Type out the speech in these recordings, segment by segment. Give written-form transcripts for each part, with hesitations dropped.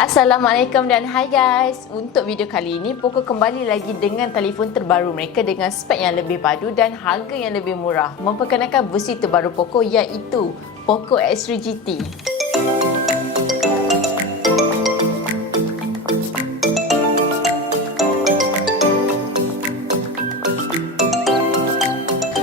Assalamualaikum dan hai guys. Untuk video kali ini, POCO kembali lagi dengan telefon terbaru mereka dengan spek yang lebih padu dan harga yang lebih murah. Memperkenalkan versi terbaru POCO iaitu POCO X3 GT.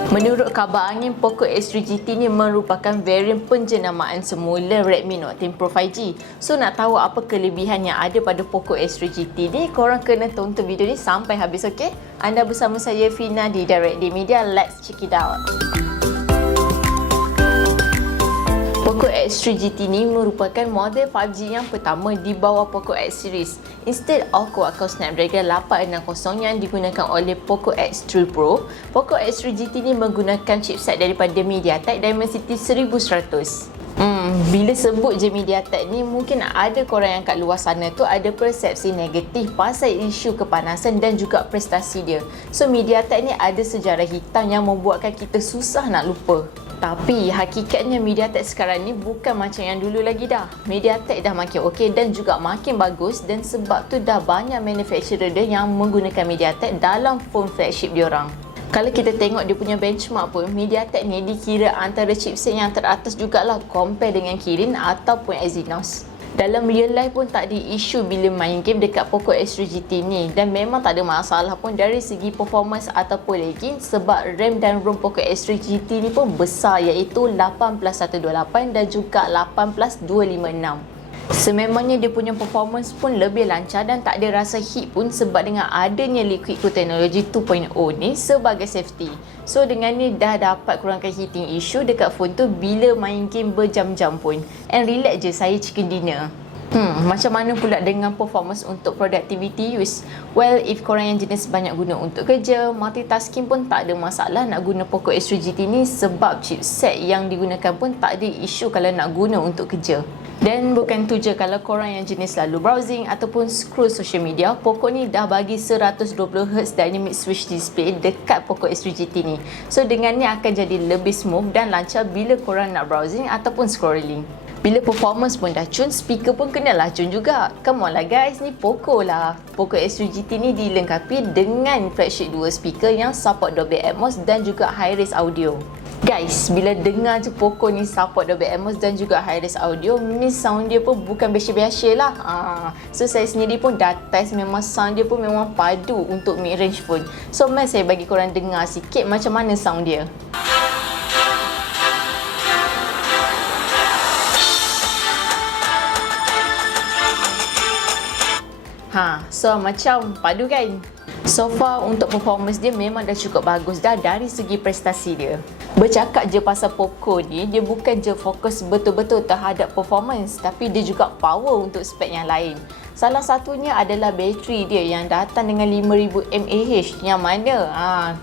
Menurut kabar angin, POCO X3 GT ni merupakan varian penjenamaan semula Redmi Note 10 Pro 5G. So nak tahu apa kelebihan yang ada pada POCO X3 GT ni, korang kena tonton video ni sampai habis, okey? Anda bersama saya Fina di DirectDMedia. Let's check it out. POCO X3 GT ni merupakan model 5G yang pertama di bawah POCO X series. Instead of quad-core Snapdragon 860 yang digunakan oleh POCO X3 Pro, POCO X3 GT ni menggunakan chipset daripada MediaTek Dimensity 1100. Bila sebut je MediaTek ni, mungkin ada korang yang kat luar sana tu ada persepsi negatif pasal isu kepanasan dan juga prestasi dia. So MediaTek ni ada sejarah hitam yang membuatkan kita susah nak lupa. Tapi hakikatnya MediaTek sekarang ni bukan macam yang dulu lagi dah. MediaTek dah makin okey dan juga makin bagus, dan sebab tu dah banyak manufacturer dia yang menggunakan MediaTek dalam phone flagship diorang. Kalau kita tengok dia punya benchmark pun, MediaTek ni dikira antara chipset yang teratas jugalah compare dengan Kirin ataupun Exynos. Dalam real life pun tak ada isu bila main game dekat POCO X3 GT ni, dan memang tak ada masalah pun dari segi performance ataupun lagging, sebab RAM dan ROM POCO X3 GT ni pun besar iaitu 18128 dan juga 18256. Sememangnya dia punya performance pun lebih lancar dan tak ada rasa heat pun sebab dengan adanya liquid cool technology 2.0 ni sebagai safety. So dengan ni dah dapat kurangkan heating issue dekat phone tu bila main game berjam-jam pun. And relax je saya chicken dinner. Macam mana pula dengan performance untuk productivity use? Well, if korang yang jenis banyak guna untuk kerja, multitasking pun tak ada masalah nak guna POCO X3 GT ni sebab chipset yang digunakan pun tak ada isu kalau nak guna untuk kerja. Dan bukan tu je, kalau korang yang jenis selalu browsing ataupun scroll social media, POCO ni dah bagi 120Hz dynamic switch display dekat POCO X3 GT ni. So dengan ni akan jadi lebih smooth dan lancar bila korang nak browsing ataupun scrolling. Bila performance pun dah cun, speaker pun kenalah cun juga. Come on lah guys, ni POCO lah. POCO X3 GT ni dilengkapi dengan flagship dual speaker yang support Dolby Atmos dan juga high-res audio. Guys, bila dengar je POCO ni support Dolby Atmos dan juga high-res audio, ni sound dia pun bukan biasa-biasa lah. So saya sendiri pun dah test, memang sound dia pun memang padu untuk mid-range phone. So mari saya bagi korang dengar sikit macam mana sound dia. So macam padu kan? So far untuk performance dia memang dah cukup bagus dah dari segi prestasi dia. Bercakap je pasal POCO ni, dia bukan je fokus betul-betul terhadap performance, tapi dia juga power untuk spek yang lain. Salah satunya adalah bateri dia yang datang dengan 5000 mAh yang mana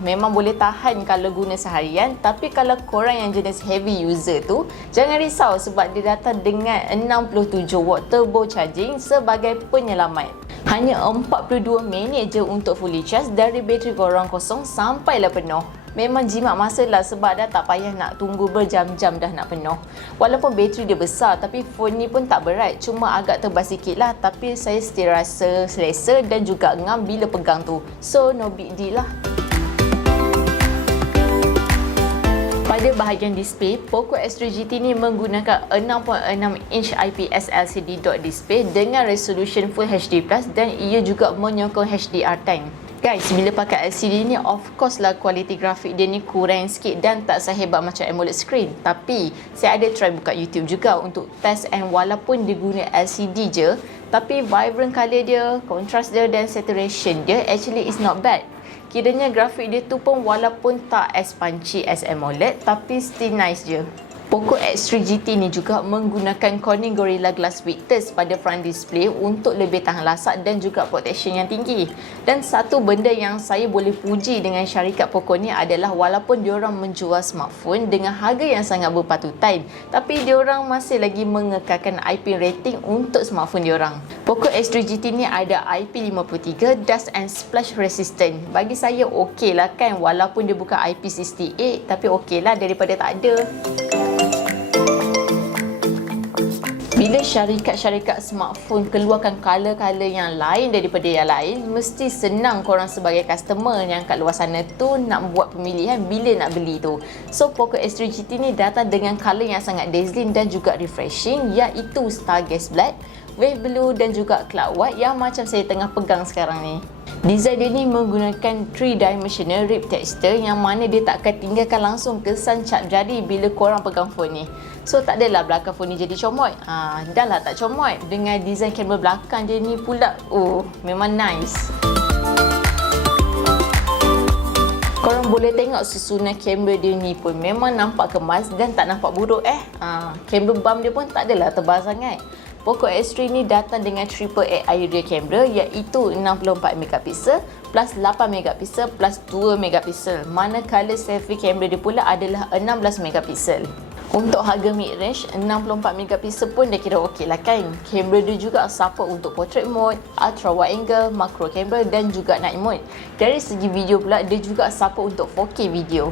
memang boleh tahan kalau guna seharian. Tapi kalau korang yang jenis heavy user tu, jangan risau sebab dia datang dengan 67W turbo charging sebagai penyelamat. Hanya 42 minit je untuk fully charge dari bateri korang kosong sampailah penuh. Memang jimat masa lah sebab dah tak payah nak tunggu berjam-jam dah nak penuh. Walaupun bateri dia besar, tapi phone ni pun tak berat, cuma agak tebal sikit lah. Tapi saya still rasa selesa dan juga ngam bila pegang tu. So no big deal lah. Pada bahagian display, POCO X3 GT ni menggunakan 6.6 inch IPS LCD dot display dengan resolution Full HD+, dan ia juga menyokong HDR10. Guys, bila pakai LCD ni, of course lah kualiti grafik dia ni kurang sikit dan tak sehebat macam AMOLED screen. Tapi saya ada try buka YouTube juga untuk test, and walaupun dia guna LCD je, tapi vibrant colour dia, contrast dia dan saturation dia actually is not bad. Kiranya grafik dia tu pun walaupun tak as punchy as AMOLED, tapi still nice je. POCO X3 GT ni juga menggunakan Corning Gorilla Glass Victus pada front display untuk lebih tahan lasak dan juga protection yang tinggi. Dan satu benda yang saya boleh puji dengan syarikat POCO ni adalah walaupun diorang menjual smartphone dengan harga yang sangat berpatutan, tapi diorang masih lagi mengekalkan IP rating untuk smartphone diorang. POCO X3 GT ni ada IP53 dust and splash resistant. Bagi saya okey lah kan, walaupun dia bukan IP68, tapi okey lah daripada tak ada. Bila Bila syarikat-syarikat smartphone keluarkan color-color yang lain daripada yang lain, mesti senang korang sebagai customer yang kat luar sana tu nak buat pemilihan bila nak beli tu. So POCO X3 GT ni datang dengan color yang sangat dazzling dan juga refreshing, iaitu Stargaze Black, Wave Blue dan juga Cloud White yang macam saya tengah pegang sekarang ni. Design dia ni menggunakan 3-dimensional rip texture yang mana dia tak akan tinggalkan langsung kesan cap jari bila korang pegang phone ni. So tak adalah belakang phone ni jadi comot. Dah lah tak comot. Dengan design kamera belakang dia ni pula, memang nice. Korang boleh tengok susunan kamera dia ni pun memang nampak kemas dan tak nampak buruk Kamera bump dia pun tak adalah tebal sangat. POCO X3 ni datang dengan AAA IR kamera iaitu 64MP plus 8MP plus 2MP, manakala selfie kamera dia pula adalah 16MP. Untuk harga mid range, 64MP pun dah kira okey lah kan. Kamera dia juga support untuk portrait mode, ultra wide angle, macro camera dan juga night mode. Dari segi video pula, dia juga support untuk 4K video.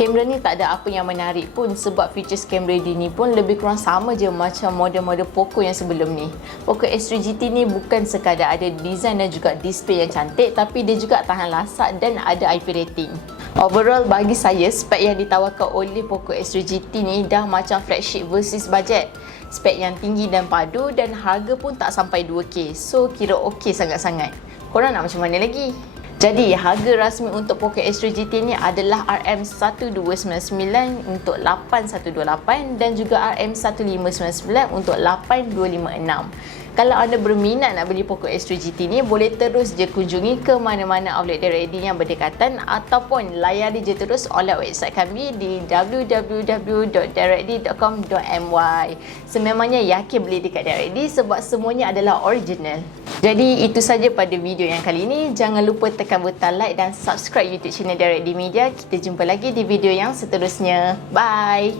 Kamera ni tak ada apa yang menarik pun sebab features kamera dia ni pun lebih kurang sama je macam model-model POCO yang sebelum ni. POCO X3 GT ni bukan sekadar ada design dan juga display yang cantik, tapi dia juga tahan lasak dan ada IP rating. Overall bagi saya, spek yang ditawarkan oleh POCO X3 GT ni dah macam flagship versus budget. Spek yang tinggi dan padu dan harga pun tak sampai 2K. So kira okey sangat-sangat. Korang nak macam mana lagi? Jadi, harga rasmi untuk POCO X3 GT ni adalah RM1299 untuk 8128 dan juga RM1599 untuk 8256. Kalau anda berminat nak beli POCO X3 GT ni, boleh terus je kunjungi ke mana-mana outlet DirectD yang berdekatan ataupun layari je terus oleh website kami di www.directd.com.my. Sememangnya yakin beli dekat DirectD sebab semuanya adalah original. Jadi itu saja pada video yang kali ini. Jangan lupa tekan butang like dan subscribe YouTube channel DirectDMedia. Kita jumpa lagi di video yang seterusnya. Bye!